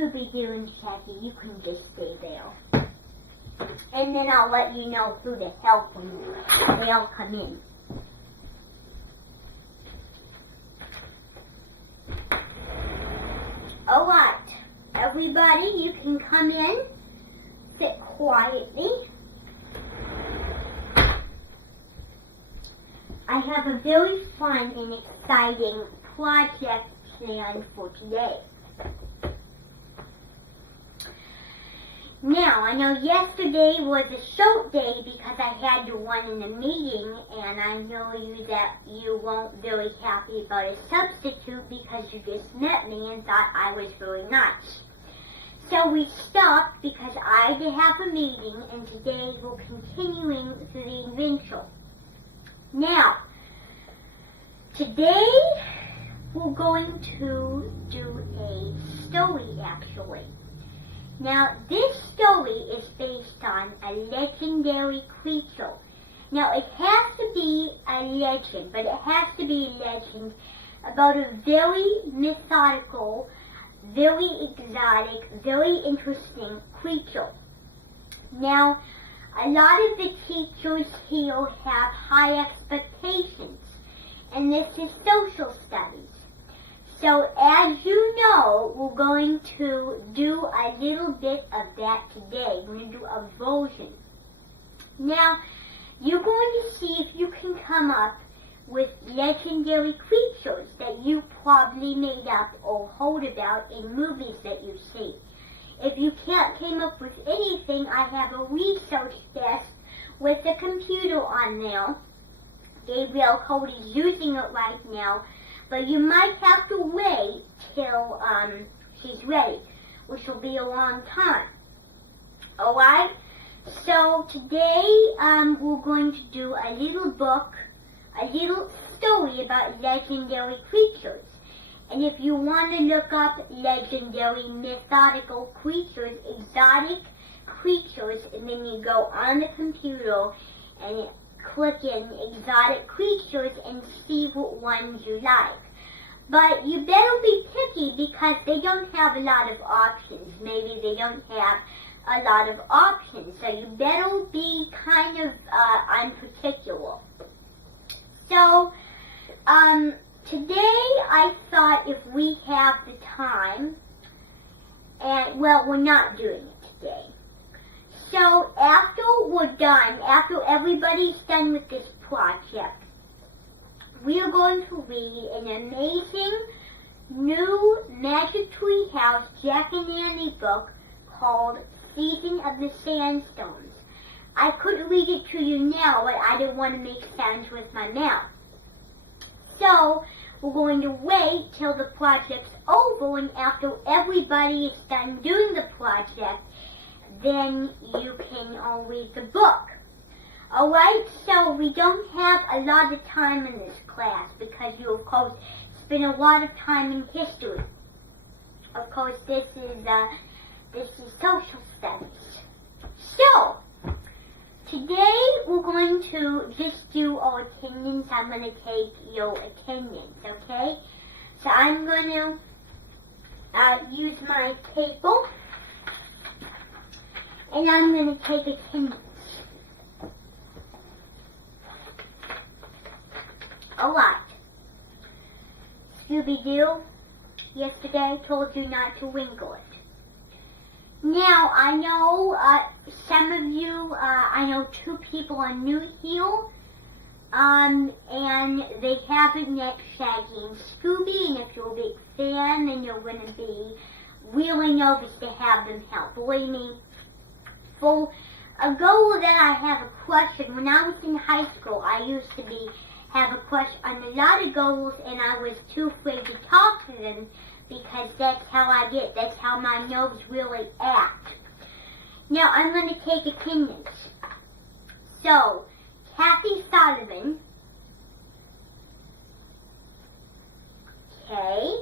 Scooby-Doo and Shaggy, you can just stay there. And then I'll let you know who to help when they all come in. Alright, everybody, you can come in, sit quietly. I have a very fun and exciting project planned for today. Now, I know yesterday was a short day because I had to run in a meeting, and I know that you weren't very happy about a substitute because you just met me and thought I was very nice. So we stopped because I had to have a meeting, and today we're continuing through the adventure. Now, today we're going to do a story actually. Now, this story is based on a legendary creature. Now, it has to be a legend, but it has to be a legend about a very methodical, very exotic, very interesting creature. Now, a lot of the teachers here have high expectations, and this is social studies. So as you know, we're going to do a little bit of that today. We're going to do a version. Now, you're going to see if you can come up with legendary creatures that you probably made up or heard about in movies that you see. If you can't come up with anything, I have a research desk with a computer on there. Gabrielle Cody's using it right now. But you might have to wait till she's ready, which will be a long time. Alright? So today we're going to do a little book, a little story about legendary creatures. And if you want to look up legendary methodical creatures, exotic creatures, and then you go on the computer and click in exotic creatures and see what ones you like. But you better be picky because they don't have a lot of options. Maybe they don't have a lot of options. So you better be kind of unparticular. So today I thought if we have the time, and well, we're not doing it today. So after we're done, after everybody's done with this project, we are going to read an amazing new Magic Tree House Jack and Annie book called Season of the Sandstones. I could read it to you now, but I didn't want to make sounds with my mouth. So we're going to wait till the project's over, and after everybody is done doing the project, then you can all read the book. Alright, so we don't have a lot of time in this class because you, of course, spend a lot of time in history. Of course, this is social studies. So, today we're going to just do our attendance. I'm going to take your attendance, okay? So I'm going to use my paper. And I'm going to take attendance. Alright. Scooby-Doo, yesterday told you not to wrinkle it. Now, I know some of you, I know 2 people are new here, and they haven't met Shaggy and Scooby, and if you're a big fan, then you're going to be really nervous to have them help. Believe me, for a girl that I have a crush on, when I was in high school, I used to have a crush on a lot of girls, and I was too afraid to talk to them because that's how I get. That's how my nerves really act. Now, I'm going to take attendance. So, Kathy Sullivan. Okay.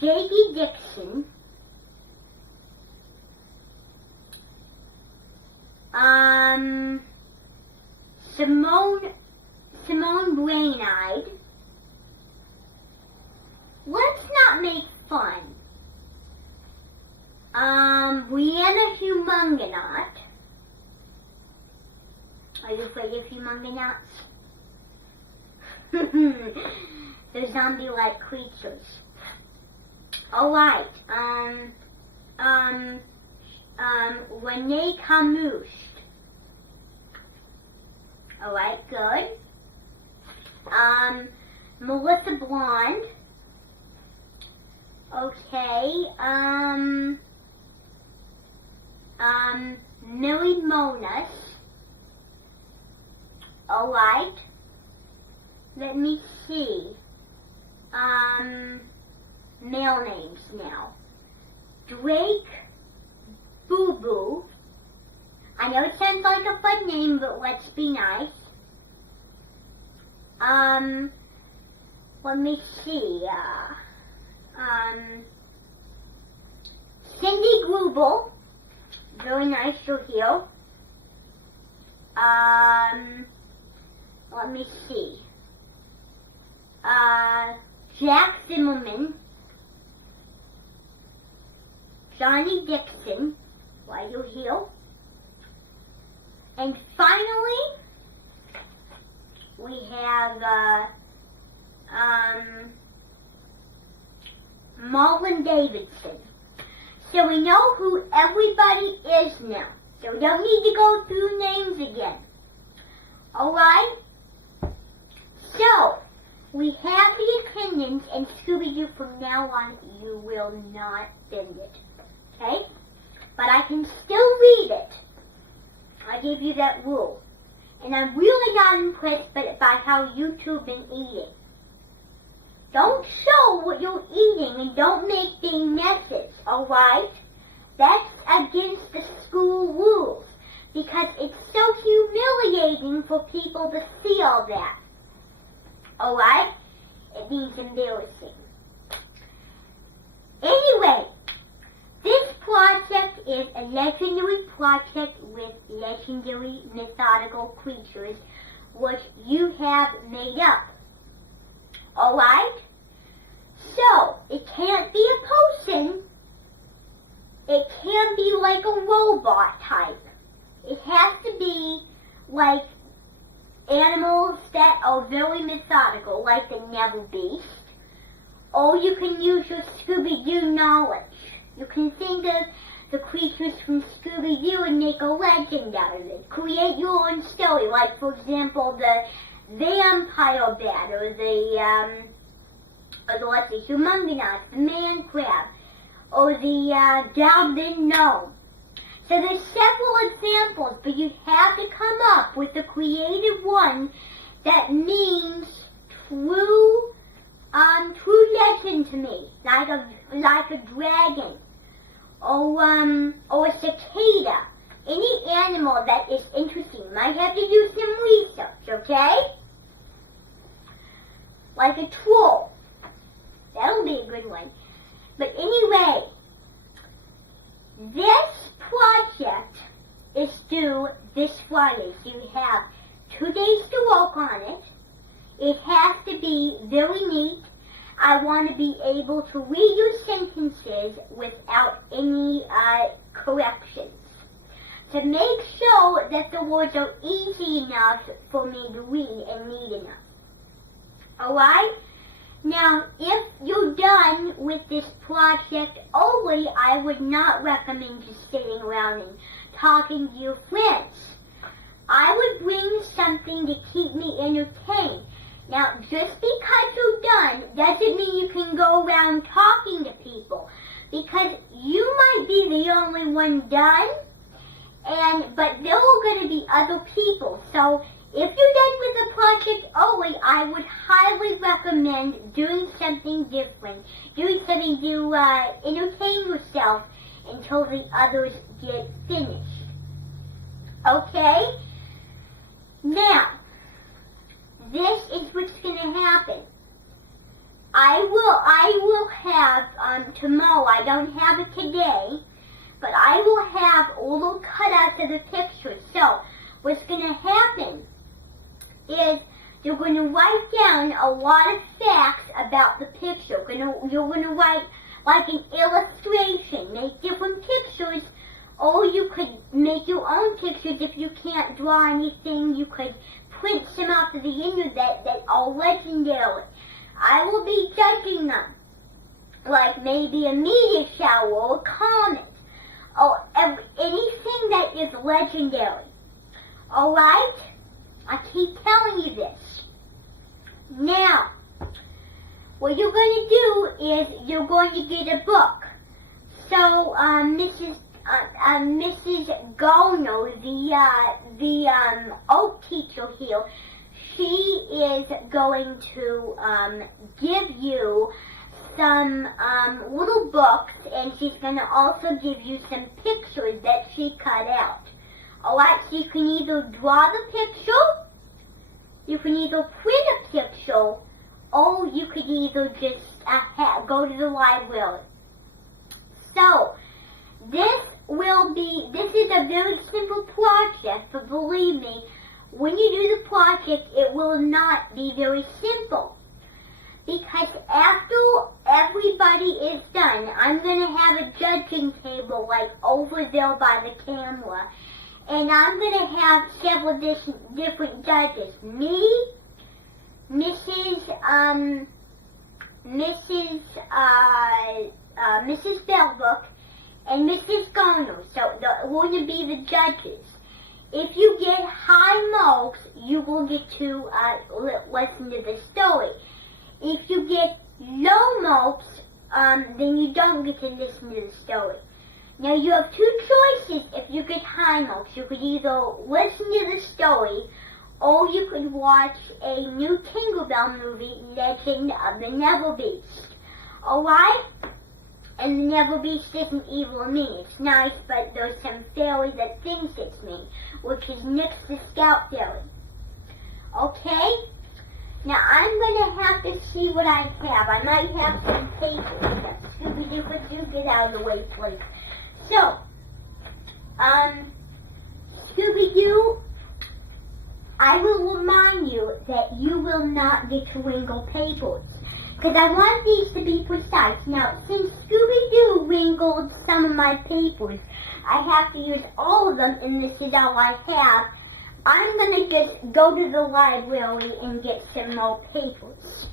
J.D. Dixon. Simone Brainide. Let's not make fun. Brianna Humungonaut. Are you afraid of humungonauts? They're zombie-like creatures. Alright, Renee Camus. Alright, good. Melissa Blonde. Okay, Millie Monas. Alright. Let me see. Male names now. Drake Boo Boo. I know it sounds like a fun name, but let's be nice. Let me see. Cindy Grubel. Very nice to hear. Let me see. Jack Zimmerman. Johnny Dixon. Why you here? And finally, we have Marlon Davidson. So we know who everybody is now. So we don't need to go through names again. Alright? So, we have the attendance, and Scooby-Doo, from now on, you will not bend it. Okay? But I can still read it. I gave you that rule. And I'm really not impressed by how you've been eating. Don't show what you're eating and don't make big messes, alright? That's against the school rules because it's so humiliating for people to see all that. Alright? It means embarrassing. Anyway, this project is a legendary project with legendary mythological creatures which you have made up. Alright? So, it can't be a person. It can't be like a robot type. It has to be like animals that are very methodical, like the Neville Beast. Or you can use your Scooby-Doo knowledge. You can think of the creatures from Scooby-Doo and make a legend out of it. Create your own story, like for example the vampire bat, or the humungonaut, the man crab, or the goblin gnome. So there's several examples, but you have to come up with a creative one that means true legend to me, like a dragon, or a cicada. Any animal that is interesting. Might have to do some research, okay? Like a troll. That'll be a good one. But anyway, this project is due this Friday. So you have 2 days to work on it. It has to be very neat. I want to be able to read your sentences without any corrections. To make sure that the words are easy enough for me to read and read enough. Alright? Now, if you're done with this project early, I would not recommend just sitting around and talking to your friends. I would bring something to keep me entertained. Now, just because you're done doesn't mean you can go around talking to people, because you might be the only one done, but there are going to be other people. So if you're done with the project early, I would highly recommend doing something different, doing something to entertain yourself until the others get finished. Okay? Now, this is what's going to happen. I will have, tomorrow, I don't have it today, but I will have all the cutouts of the pictures. So, what's going to happen is you're going to write down a lot of facts about the picture. You're going to write like an illustration, make different pictures Or you could make your own pictures if you can't draw anything. You could print some off of the internet that are legendary. I will be judging them. Like maybe a meteor shower or a comet. Or anything that is legendary. Alright? I keep telling you this. Now, what you're going to do is you're going to get a book. So, Mrs. Garner, the old teacher here, she is going to give you some little books, and she's going to also give you some pictures that she cut out. Alright, so you can either draw the picture, you can either print a picture, or you could either just go to the library. So, this is a very simple project, but believe me, when you do the project, it will not be very simple. Because after everybody is done, I'm going to have a judging table like over there by the camera. And I'm going to have several different judges. Me, Mrs. Bellbook, and Mrs. Garner. So they're going to be the judges. If you get high marks, you will get to listen to the story. If you get low marks, then you don't get to listen to the story. Now you have two choices if you get high marks. You could either listen to the story, or you could watch a new Tinkerbell movie, Legend of the Never Beast. Alright? And the Never Beast isn't evil or mean. It's nice, but there's some fairy that thinks it's mean, which is Nick's the Scout Fairy. Okay? Now I'm going to have to see what I have. I might have some papers. Scooby-Doo, get out of the way, please. So, Scooby-Doo, I will remind you that you will not get to wrinkle papers. Because I want these to be precise. Now, since Scooby-Doo wrinkled some of my papers, I have to use all of them, and this is all I have. I'm going to just go to the library and get some more papers.